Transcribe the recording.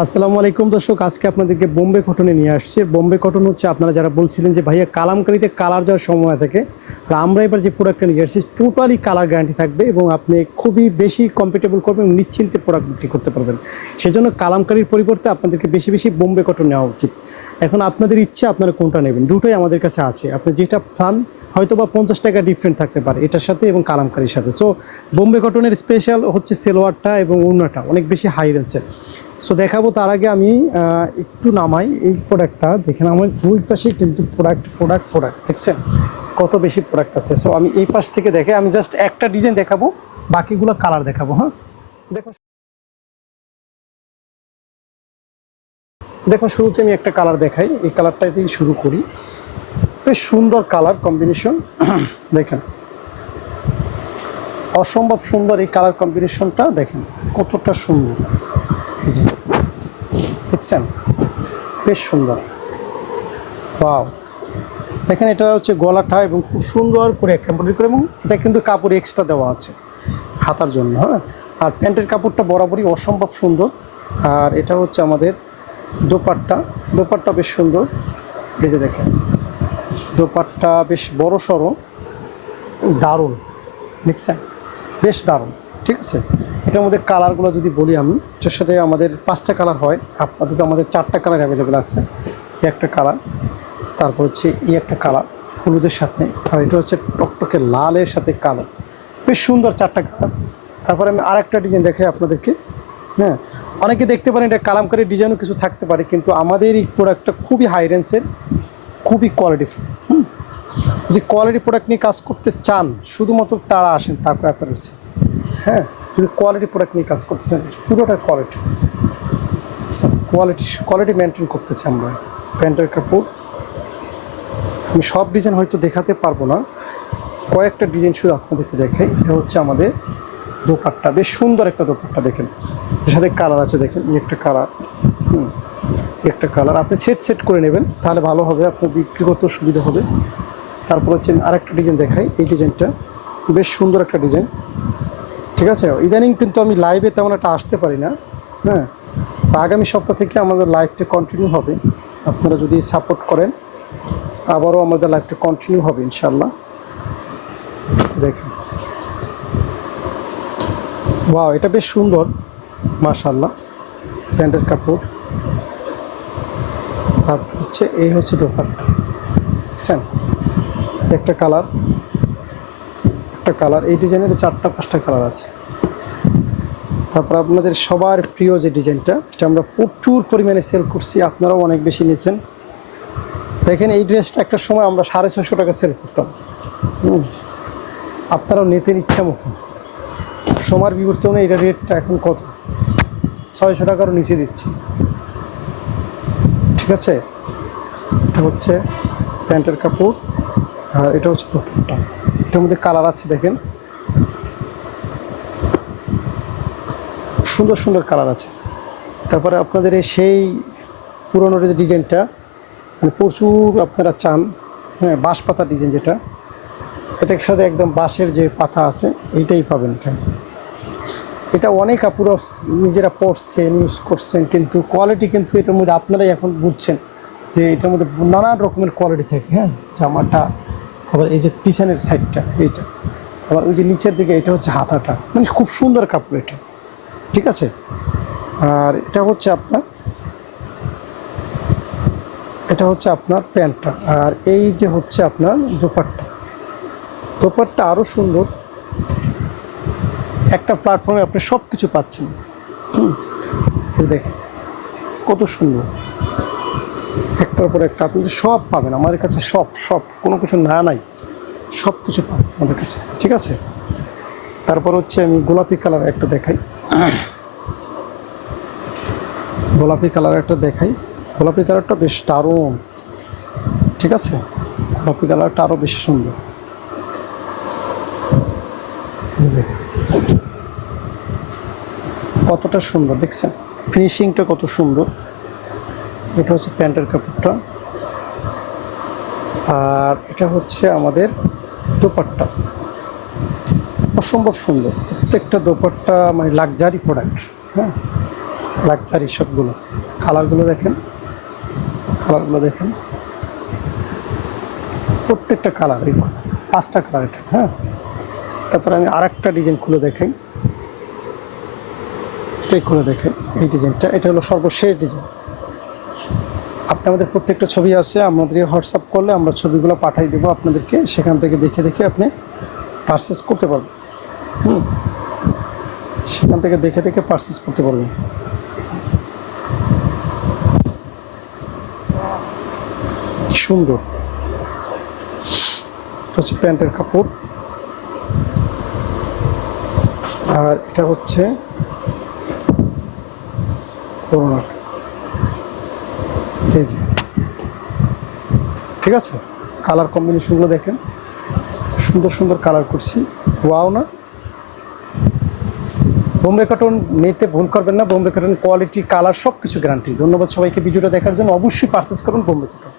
আসসালামু আলাইকুম দর্শক, আজকে আপনাদেরকে বোম্বে কটনে নিয়ে আসছি। বোম্বে কটন হচ্ছে আপনারা যারা বলছিলেন যে, ভাইয়া, কালামকারিতে কালার যাওয়ার সময় থাকে। আর আমরা এবার যে প্রোডাক্টটা নিয়ে আসছি টোটালি কালার গ্যারান্টি থাকবে এবং আপনি খুবই বেশি কম্পিটেবল করবেন এবং নিশ্চিন্তে প্রোডাক্ট বিক্রি করতে পারবেন। সেজন্য কালামকারির পরিবর্তে আপনাদেরকে বেশি বেশি বোম্বে কটন নেওয়া উচিত। এখন আপনাদের ইচ্ছা, আপনারা কোনটা নেবেন? দুটোই আমাদের কাছে আছে। আপনি যেটা পান হয়তো বা পঞ্চাশ টাকা ডিফারেন্ট থাকতে পারে, এটার সাথে এবং কালামকারির সাথে। সো বোম্বে কটনের স্পেশাল হচ্ছে সেলোয়ারটা এবং উন্নাটা অনেক বেশি হাই রেঞ্জের সো দেখাবো তার আগে আমি একটু নামাই এই প্রোডাক্টটা দেখেন আমার দুই পাশে কিন্তু প্রোডাক্ট প্রোডাক্ট প্রোডাক্ট দেখছেন? কত বেশি প্রোডাক্ট আছে। সো আমি এই পাশ থেকে দেখে আমি জাস্ট একটা ডিজাইন দেখাবো, বাকিগুলো কালার দেখাবো হ্যাঁ? দেখো দেখো শুরুতে আমি একটা কালার দেখাই। এই কালারটা দিয়ে শুরু করি। বেশ সুন্দর কালার কম্বিনেশন দেখেন। অসম্ভব সুন্দর এই কালার কম্বিনেশনটা দেখেন, কতটা সুন্দর। যে দেখছেন? বেশ সুন্দর। ওয়াও। দেখেন, এটা হচ্ছে গলাটা এবং খুব সুন্দর করে এমব্রয়ডারি করে এবং এটা কিন্তু কাপড় এক্সট্রা দেওয়া আছে হাতার জন্য হ্যাঁ? আর প্যান্টের কাপড়টা বরাবরই অসম্ভব সুন্দর। আর এটা হচ্ছে আমাদের দোপাট্টা। দোপাট্টা বেশ সুন্দর। এই যে দেখেন, দোপাট্টা বেশ বড় সড়ো। দারুণ। দেখছেন? বেশ দারুণ। ঠিক আছে? এটার মধ্যে কালারগুলো যদি বলি আমি, এটার সাথে আমাদের পাঁচটা কালার হয়। আপাতত আমাদের চারটা কালার অ্যাভেলেবেল আছে। এই একটা কালার তারপর হচ্ছে এই একটা কালার হলুদের সাথে, আর এটা হচ্ছে টকটকে লালের সাথে কালো বেশ সুন্দর চারটা কালার তারপরে আমি আরেকটা ডিজাইন দেখাই আপনাদেরকে। হ্যাঁ অনেকে দেখতে পারেন এটা কালামকারী ডিজাইনও কিছু থাকতে পারে, কিন্তু আমাদের এই প্রোডাক্টটা খুবই হাই রেঞ্জের খুবই কোয়ালিটিফুল হুম, যদি কোয়ালিটি প্রোডাক্ট নিয়ে কাজ করতে চান, শুধুমাত্র তারা আসেন তাকে অ্যাপারেলসে হ্যাঁ যদি কোয়ালিটি প্রোডাক্ট নিয়ে কাজ করতেছেন, পুরোটা কোয়ালিটি কোয়ালিটি কোয়ালিটি মেনটেন করতেছি আমরা। প্যান্টের কাপড়, আমি সব ডিজাইন হয়তো দেখাতে পারব না। কয়েকটা ডিজাইন শুধু আপনাদেরকে দেখাই। এটা হচ্ছে আমাদের দোপাট্টা। বেশ সুন্দর একটা দোপাট্টা দেখেন। এর সাথে কালার আছে দেখেন। একটা কালার হুম একটা কালার আপনি সেট সেট করে নেবেন, তাহলে ভালো হবে। আপনার বিক্রি করতেও সুবিধা হবে। তারপর হচ্ছে আরেকটা ডিজাইন দেখাই। এই ডিজাইনটা বেশ সুন্দর একটা ডিজাইন ঠিক আছে? ইদানিং কিন্তু আমি লাইভে তেমন একটা আসতে পারি না হ্যাঁ? তো আগামী সপ্তাহ থেকে আমাদের লাইভটা কন্টিনিউ হবে। আপনারা যদি সাপোর্ট করেন, আবারও আমাদের লাইভটা কন্টিনিউ হবে ইনশাল্লাহ দেখেন। ওয়াও এটা বেশ সুন্দর মাশাল্লাহ প্যান্টের কাপড়। তারপর হচ্ছে, এই হচ্ছে দোকানটা দেখছেন? একটা কালার একটা কালার এই ডিজাইনের চারটা পাঁচটা কালার আছে। তারপর আপনাদের সবার প্রিয় যে ডিজাইনটা এটা আমরা প্রচুর পরিমাণে সেল করছি, আপনারাও অনেক বেশি নিয়েছেন। দেখেন এই ড্রেসটা একটা সময় আমরা সাড়ে ছশো টাকা সেল করতাম। আপনারাও নিতেন ইচ্ছা মতো। সময়ের বিবর্তনে এটা রেটটা এখন কত? ছয়শো টাকারও নিচে দিচ্ছি। ঠিক আছে? এটা হচ্ছে প্যান্টের কাপড়, আর এটা হচ্ছে দোপাট্টা। এটার মধ্যে কালার আছে, দেখেন। সুন্দর সুন্দর কালার আছে। তারপরে আপনাদের এই সেই পুরোনো যে ডিজাইনটা মানে প্রচুর আপনারা চান হ্যাঁ বাঁশ পাতা ডিজাইন যেটা, এটার সাথে একদম বাঁশের যে পাতা আছে, এইটাই পাবেন এখানে। এটা অনেক আপুরা নিজেরা পড়ছেন ইউজ করছেন, কিন্তু কোয়ালিটি কিন্তু এটার মধ্যে আপনারাই এখন বুঝছেন যে এটার মধ্যে নানান রকমের কোয়ালিটি থাকে হ্যাঁ জামাটা আবার এই যে পিছনের সাইডটা এইটা। আবার ওই যে নিচের দিকে, এটা হচ্ছে হাতাটা। মানে খুব সুন্দর কাপড় এটা। ঠিক আছে? আর এটা হচ্ছে আপনার, এটা হচ্ছে আপনার প্যান্টটা। আর এই যে হচ্ছে আপনার দোপাট্টা। দোপাট্টা আরও সুন্দর। একটা প্ল্যাটফর্মে আপনি সব কিছু পাচ্ছেন দেখেন, কত সুন্দর। একটার পর একটা আপনি সব পাবেন, আমাদের কাছে সব সব, কোনো কিছু না নাই, সব কিছু পাবেন আমাদের কাছে, ঠিক আছে? তারপর হচ্ছে আমি গোলাপি কালার একটা দেখাই। গোলাপি কালার একটা দেখাই। গোলাপি কালারটা বেশ দারুণ, ঠিক আছে? গোলাপি কালারটা আরও বেশি সুন্দর। কতটা সুন্দর, দেখছেন? ফিনিশিংটা কত সুন্দর। এটা হচ্ছে প্যান্টের কাপড়টা। আর এটা হচ্ছে আমাদের দোপাট্টা। অসম্ভব সুন্দর। প্রত্যেকটা দোপাট্টা মানে লাক্সারি প্রোডাক্ট হ্যাঁ? লাক্সারি সবগুলো কালারগুলো দেখেন। কালারগুলো দেখেন। প্রত্যেকটা কালার পাঁচটা কালার এটা হ্যাঁ? তারপরে আমি আর একটা ডিজাইন খুলে দেখাই। এটাই খুলে দেখাই, এই ডিজাইনটা এটা হলো সর্বশেষ ডিজাইন আপনি আমাদের প্রত্যেকটা ছবি আছে, আমাদের হোয়াটসঅ্যাপ করলে আমরা ছবিগুলো পাঠিয়ে দেবো আপনাদেরকে, সেখান থেকে দেখে দেখে আপনি পারচেস করতে পারবেন। হুম, সেখান থেকে দেখে দেখে পারচেস করতে পারবেন। সুন্দর। হচ্ছে প্যান্টের কাপড়। আর এটা হচ্ছে ওড়নাটা। এই যে ঠিক আছে? কালার কম্বিনেশনগুলো দেখেন। সুন্দর সুন্দর কালার করছি। ওয়াও না? বোম্বে কটন নিতে ভুল করবেন না। বোম্বে কটন কোয়ালিটি কালার সব কিছু গ্যারান্টি ধন্যবাদ সবাইকে ভিডিওটা দেখার জন্য। অবশ্যই পারচেস করুন বোম্বে কটন